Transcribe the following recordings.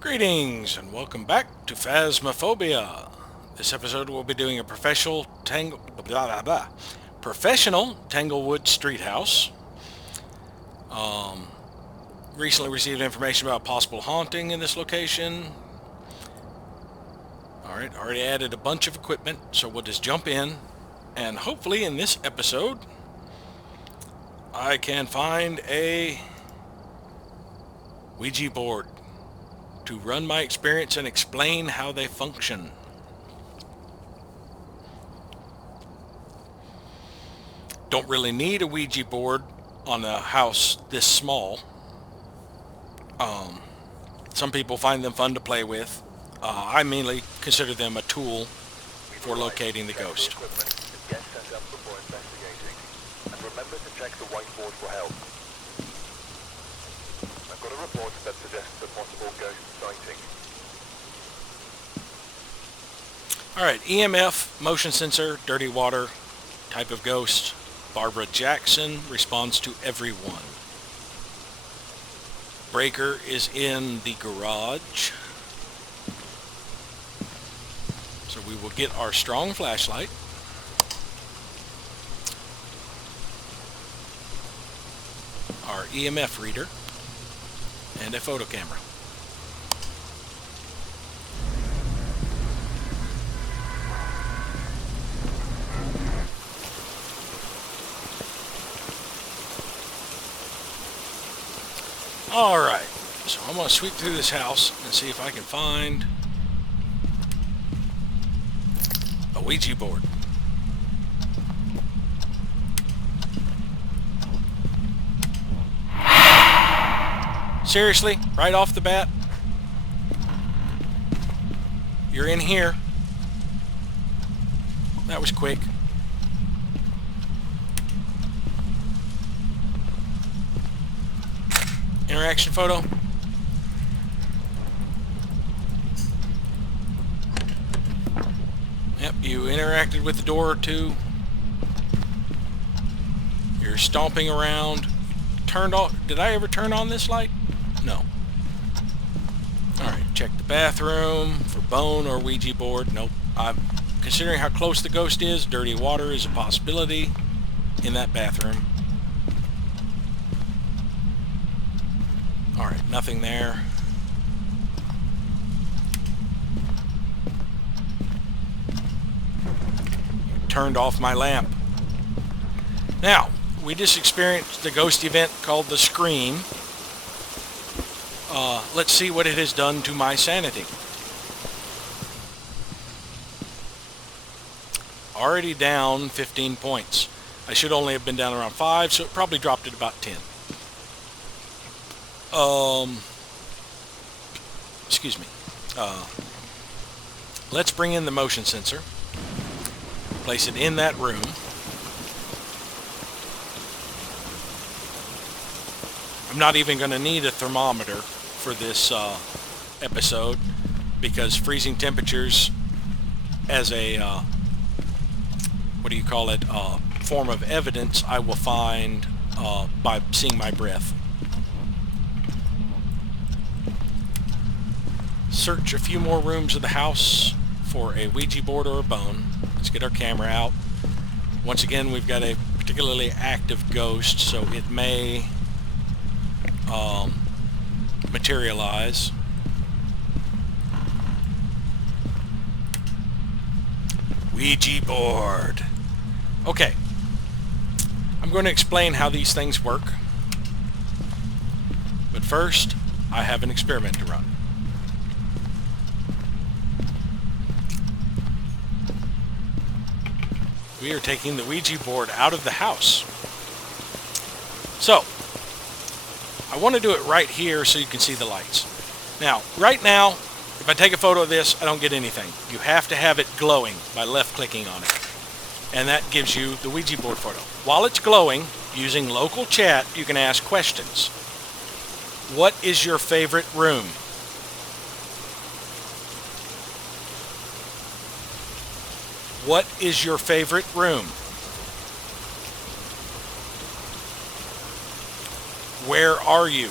Greetings and welcome back to Phasmophobia. This episode we'll be doing a professional Tanglewood street house. Recently received information about possible haunting in this location. Alright, already added a bunch of equipment, so we'll just jump in, and hopefully in this episode I can find a Ouija board to run my experience and explain how they function. Don't really need a Ouija board on a house this small. Some people find them fun to play with. I mainly consider them a tool for locating the ghost. Get set up before investigating. And remember to check the whiteboard for help. I've got a report that suggests a possible ghost sighting. Alright, EMF, motion sensor, dirty water, type of ghost. Barbara Jackson responds to everyone. Breaker is in the garage. So we will get our strong flashlight. Our EMF reader. And a photo camera. Alright, so I'm going to sweep through this house and see if I can find a Ouija board. Seriously? Right off the bat? You're in here. That was quick. Interaction photo. Yep, you interacted with the door or two. You're stomping around. Turned off. Did I ever turn on this light? No. Alright, check the bathroom for bone or Ouija board. Nope. I'm considering how close the ghost is. Dirty water is a possibility in that bathroom. Alright, nothing there. Turned off my lamp. Now, we just experienced the ghost event called the Scream. Let's see what it has done to my sanity. Already down 15 points. I should only have been down around 5, so it probably dropped at about 10. Excuse me. Let's bring in the motion sensor. Place it in that room. I'm not even going to need a thermometer for this episode because freezing temperatures as a form of evidence I will find by seeing my breath. Search a few more rooms of the house for a Ouija board or a bone. Let's get our camera out. Once again, we've got a particularly active ghost, so it may materialize. Ouija board. Okay. I'm going to explain how these things work. But first, I have an experiment to run. We are taking the Ouija board out of the house. So, I want to do it right here so you can see the lights. Now, right now, if I take a photo of this, I don't get anything. You have to have it glowing by left-clicking on it. And that gives you the Ouija board photo. While it's glowing, using local chat, you can ask questions. What is your favorite room? What is your favorite room? Where are you?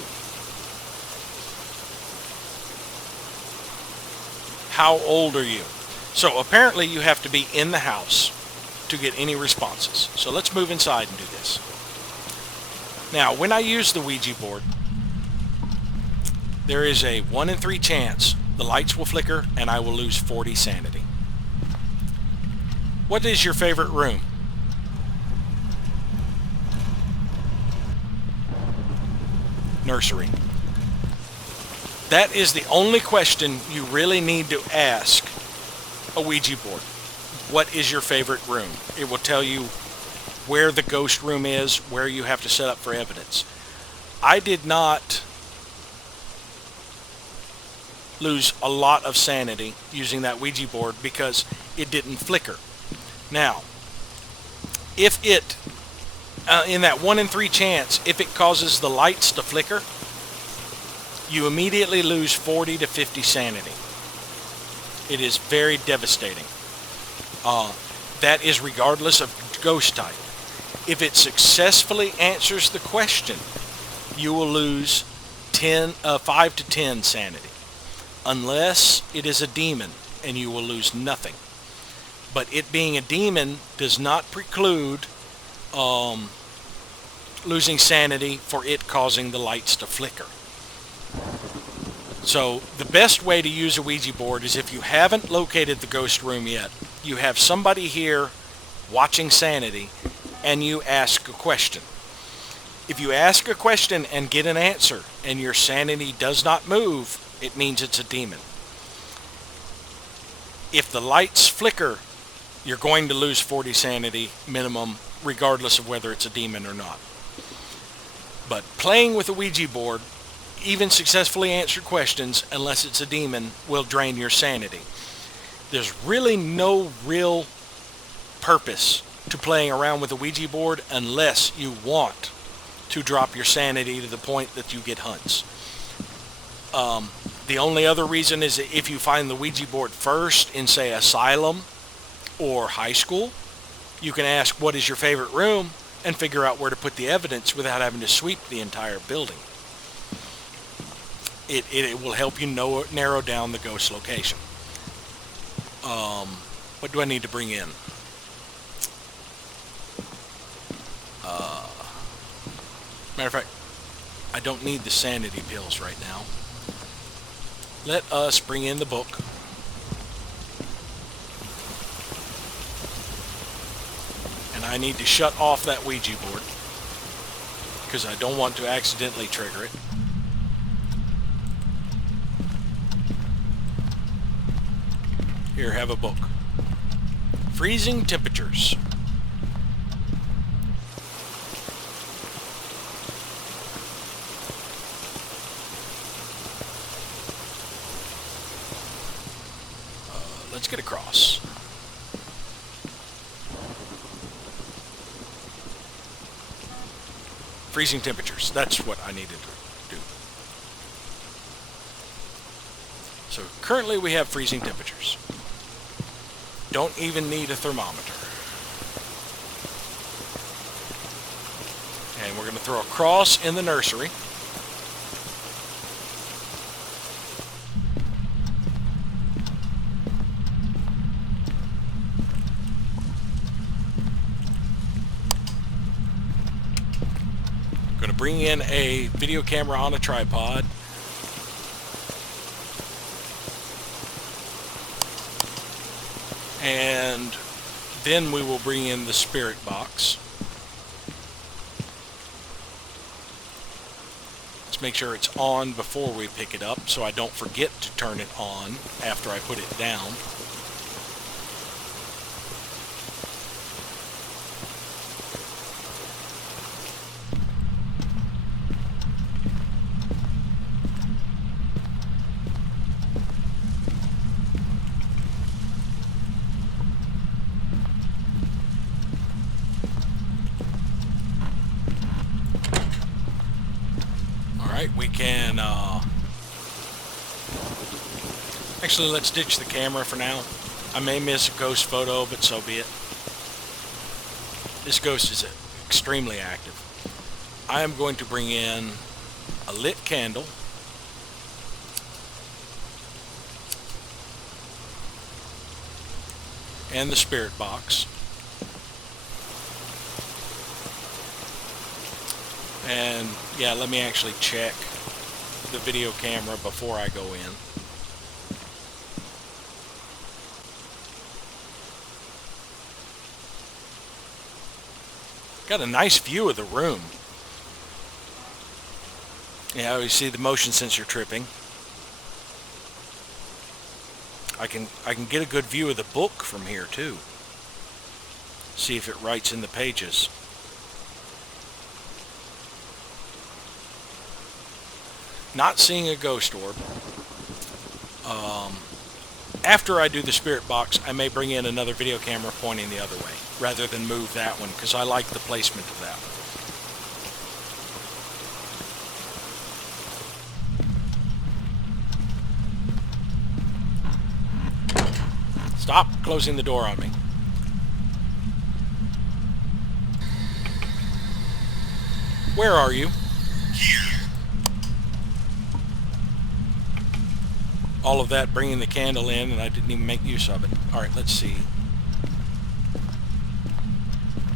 how old are you? So apparently you have to be in the house to get any responses. So let's move inside and do this. Now, when I use the Ouija board, there is a 1 in 3 chance the lights will flicker and I will lose 40 sanity. What is your favorite room? Nursery. That is the only question you really need to ask a Ouija board. What is your favorite room? It will tell you where the ghost room is, where you have to set up for evidence. I did not lose a lot of sanity using that Ouija board because it didn't flicker. Now, if it, in that 1 in 3 chance, if it causes the lights to flicker, you immediately lose 40 to 50 sanity. It is very devastating. That is regardless of ghost type. If it successfully answers the question, you will lose 5 to 10 sanity. Unless it is a demon, and you will lose nothing. But it being a demon does not preclude losing sanity for it causing the lights to flicker. So the best way to use a Ouija board is if you haven't located the ghost room yet, you have somebody here watching sanity, and you ask a question. If you ask a question and get an answer, and your sanity does not move, it means it's a demon. If the lights flicker, you're going to lose 40 sanity minimum, regardless of whether it's a demon or not. But playing with a Ouija board, even successfully answered questions, unless it's a demon, will drain your sanity. There's really no real purpose to playing around with a Ouija board unless you want to drop your sanity to the point that you get hunts. The only other reason is if you find the Ouija board first in, say, asylum or high school, you can ask, what is your favorite room, and figure out where to put the evidence without having to sweep the entire building. It will help you narrow down the ghost location. What do I need to bring in? Matter of fact, I don't need the sanity pills right now. Let us bring in the book. And I need to shut off that Ouija board because I don't want to accidentally trigger it. Here, have a book. Freezing temperatures. Let's get across. Freezing temperatures. That's what I needed to do. So currently we have freezing temperatures. Don't even need a thermometer. And we're going to throw a cross in the nursery. Going to bring in a video camera on a tripod. And then we will bring in the spirit box. Let's make sure it's on before we pick it up so I don't forget to turn it on after I put it down. We can, actually, let's ditch the camera for now. I may miss a ghost photo, but so be it. This ghost is extremely active. I am going to bring in a lit candle, and the spirit box. And yeah, let me actually check the video camera before I go in. Got a nice view of the room. Yeah, we see the motion sensor tripping. I can get a good view of the book from here too. See if it writes in the pages. Not seeing a ghost orb. After I do the spirit box, I may bring in another video camera pointing the other way, rather than move that one, because I like the placement of that one. Stop closing the door on me. Where are you? All of that bringing the candle in, and I didn't even make use of it. Alright, let's see.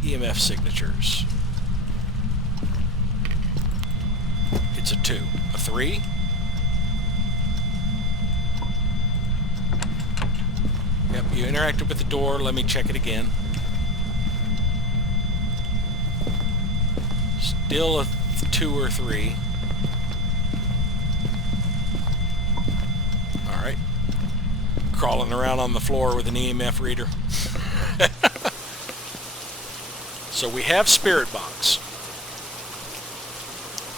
EMF signatures. It's a 2. A 3? Yep, you interacted with the door. Let me check it again. Still a 2 or 3. Alright. Crawling around on the floor with an EMF reader. So we have spirit box.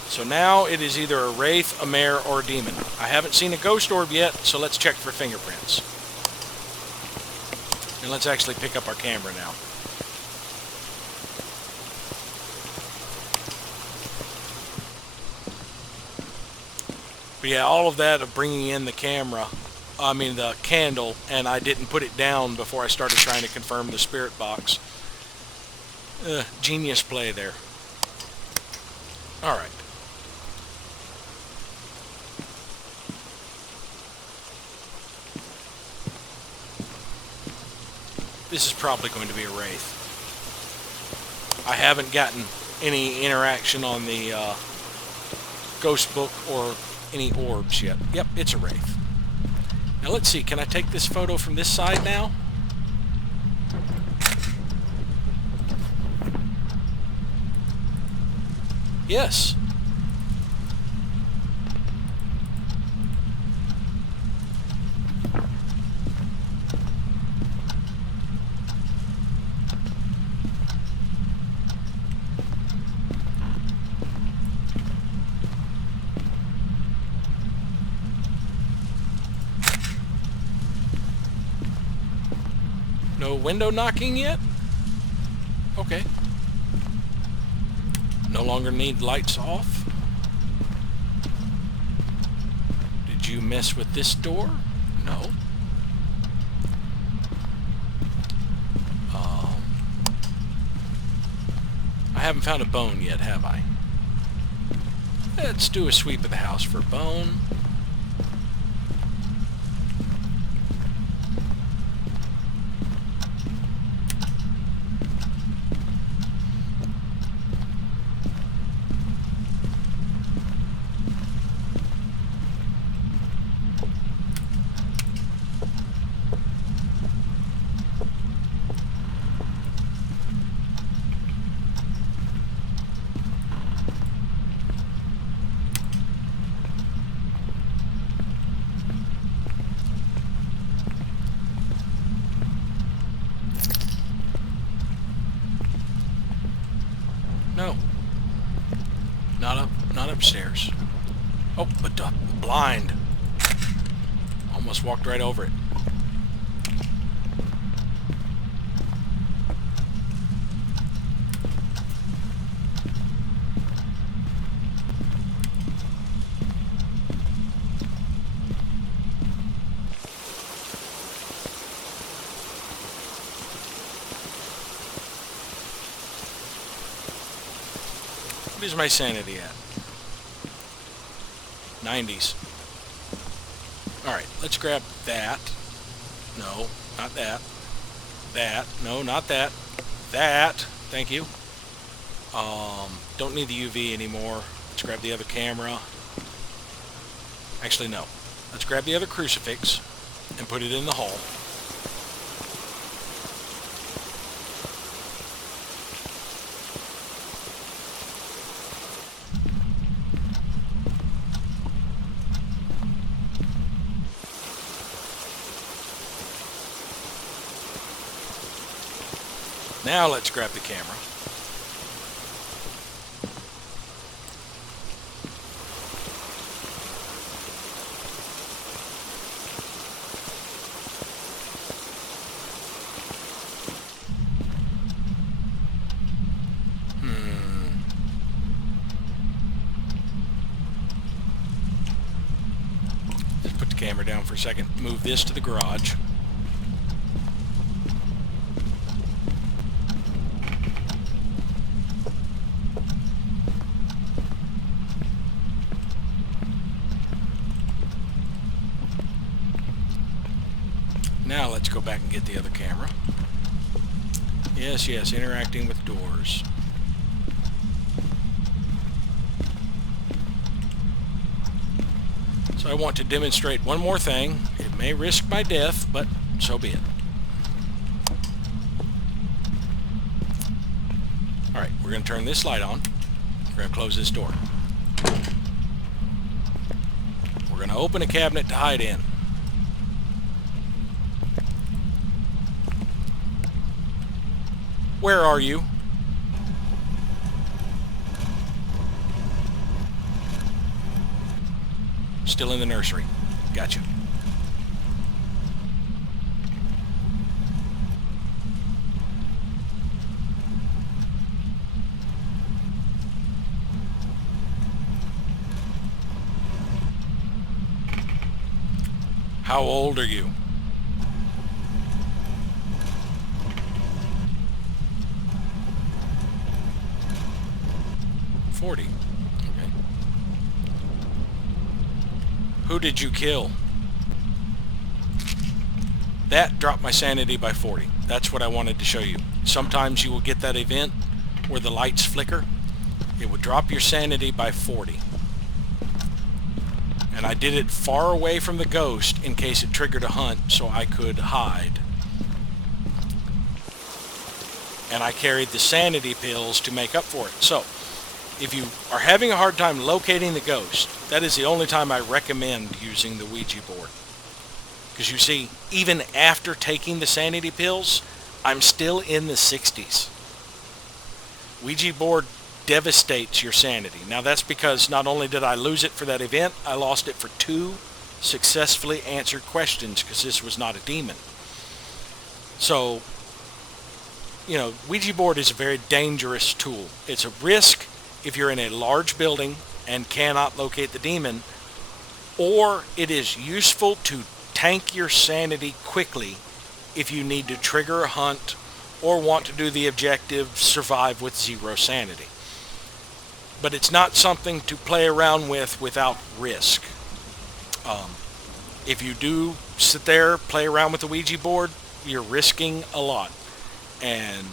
So now it is either a wraith, a mare, or a demon. I haven't seen a ghost orb yet, so let's check for fingerprints. And let's actually pick up our camera now. But yeah, all of that of bringing in the camera, the candle, and I didn't put it down before I started trying to confirm the spirit box. Genius play there. Alright. This is probably going to be a wraith. I haven't gotten any interaction on the ghost book or any orbs yet. Yep, it's a wraith. Now let's see, can I take this photo from this side now? Yes. No window knocking yet? Okay. No longer need lights off. Did you mess with this door? No. I haven't found a bone yet, have I? Let's do a sweep of the house for bone. No. Not upstairs. Oh, but blind. Almost walked right over it. What is my sanity at? 90s. Alright, let's grab that. No, not that. That. No, not that. That. Thank you. Don't need the UV anymore. Let's grab the other camera. Actually, no. Let's grab the other crucifix and put it in the hole. Now let's grab the camera. Let's put the camera down for a second. Move this to the garage. Now let's go back and get the other camera. Yes, yes, interacting with doors. So I want to demonstrate one more thing. It may risk my death, but so be it. Alright, we're going to turn this light on. We're going to close this door. We're going to open a cabinet to hide in. Where are you? Still in the nursery. Gotcha. How old are you? Okay. Who did you kill? That dropped my sanity by 40. That's what I wanted to show you. Sometimes you will get that event where the lights flicker. It would drop your sanity by 40. And I did it far away from the ghost in case it triggered a hunt so I could hide. And I carried the sanity pills to make up for it. So, if you are having a hard time locating the ghost, that is the only time I recommend using the Ouija board. Because you see, even after taking the sanity pills, I'm still in the 60s. Ouija board devastates your sanity. Now that's because not only did I lose it for that event, I lost it for 2 successfully answered questions because this was not a demon. So, you know, Ouija board is a very dangerous tool. It's a risk if you're in a large building and cannot locate the demon, or it is useful to tank your sanity quickly if you need to trigger a hunt or want to do the objective survive with 0 sanity. But it's not something to play around with without risk. If you do sit there, play around with the Ouija board, you're risking a lot. And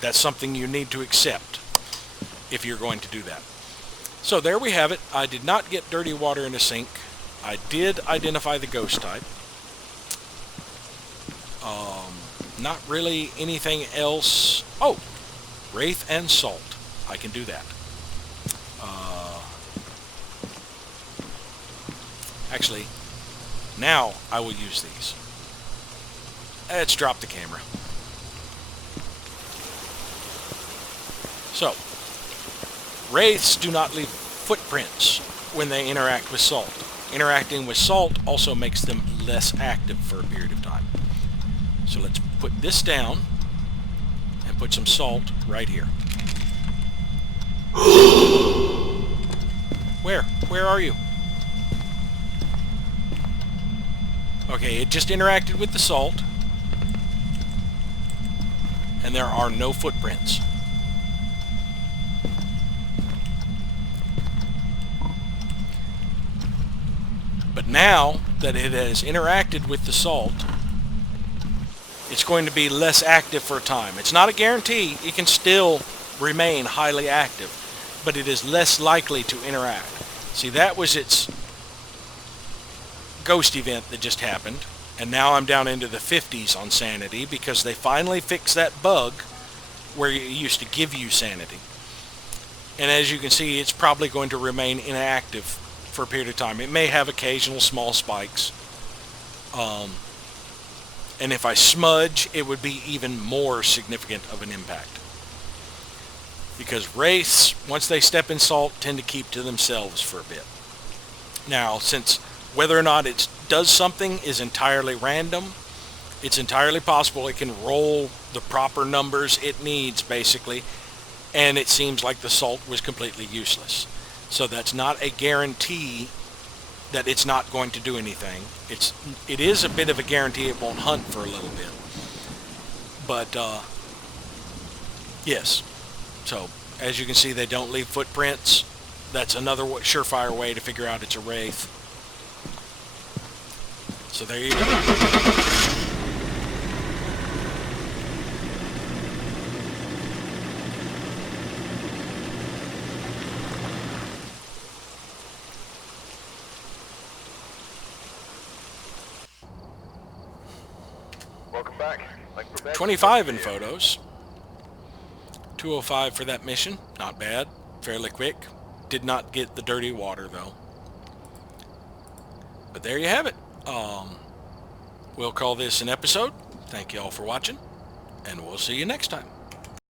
that's something you need to accept if you're going to do that. So there we have it. I did not get dirty water in a sink. I did identify the ghost type. Not really anything else. Oh, Wraith and Salt. I can do that. Actually, now I will use these. Let's drop the camera. So, Wraiths do not leave footprints when they interact with salt. Interacting with salt also makes them less active for a period of time. So let's put this down and put some salt right here. Where are you? Okay, it just interacted with the salt, and there are no footprints. But now that it has interacted with the salt, it's going to be less active for a time. It's not a guarantee. It can still remain highly active, but it is less likely to interact. See, that was its ghost event that just happened, and now I'm down into the 50s on sanity because they finally fixed that bug where it used to give you sanity. And as you can see, it's probably going to remain inactive for a period of time. It may have occasional small spikes. And if I smudge, it would be even more significant of an impact. Because wraiths, once they step in salt, tend to keep to themselves for a bit. Now, since whether or not it does something is entirely random, it's entirely possible it can roll the proper numbers it needs, basically, and it seems like the salt was completely useless. So that's not a guarantee that it's not going to do anything. It is a bit of a guarantee it won't hunt for a little bit. But, yes. So, as you can see, they don't leave footprints. That's another surefire way to figure out it's a wraith. So there you go. Welcome back. Like prepared. 25 in photos. 205 for that mission. Not bad. Fairly quick. Did not get the dirty water, though. But there you have it. We'll call this an episode. Thank you all for watching, and we'll see you next time.